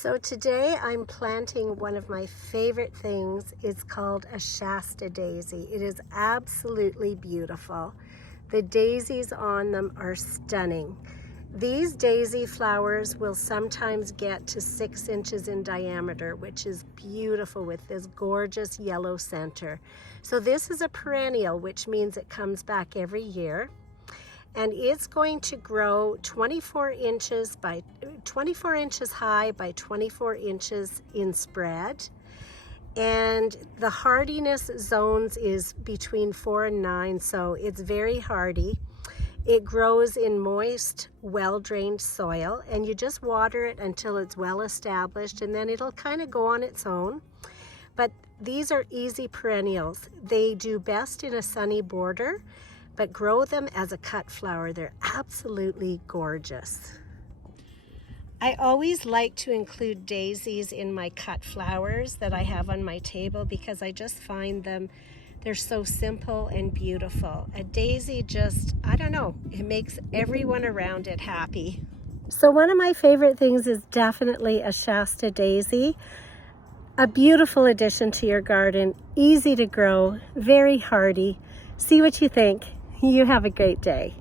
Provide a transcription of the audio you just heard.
So today I'm planting one of my favorite things. It's called a Shasta daisy. It is absolutely beautiful. The daisies on them are stunning. These daisy flowers will sometimes get to 6 inches in diameter, which is beautiful with this gorgeous yellow center. So this is a perennial, which means it comes back every year. And it's going to grow 24 inches high by 24 inches in spread. And the hardiness zones is between 4 and 9, so it's very hardy. It grows in moist, well-drained soil, and you just water it until it's well established, and then it'll kind of go on its own. But these are easy perennials. They do best in a sunny border, but grow them as a cut flower. They're absolutely gorgeous. I always like to include daisies in my cut flowers that I have on my table because I just find they're so simple and beautiful. A daisy just, I don't know, it makes everyone around it happy. So one of my favorite things is definitely a Shasta daisy. A beautiful addition to your garden, easy to grow, very hardy. See what you think. You have a great day.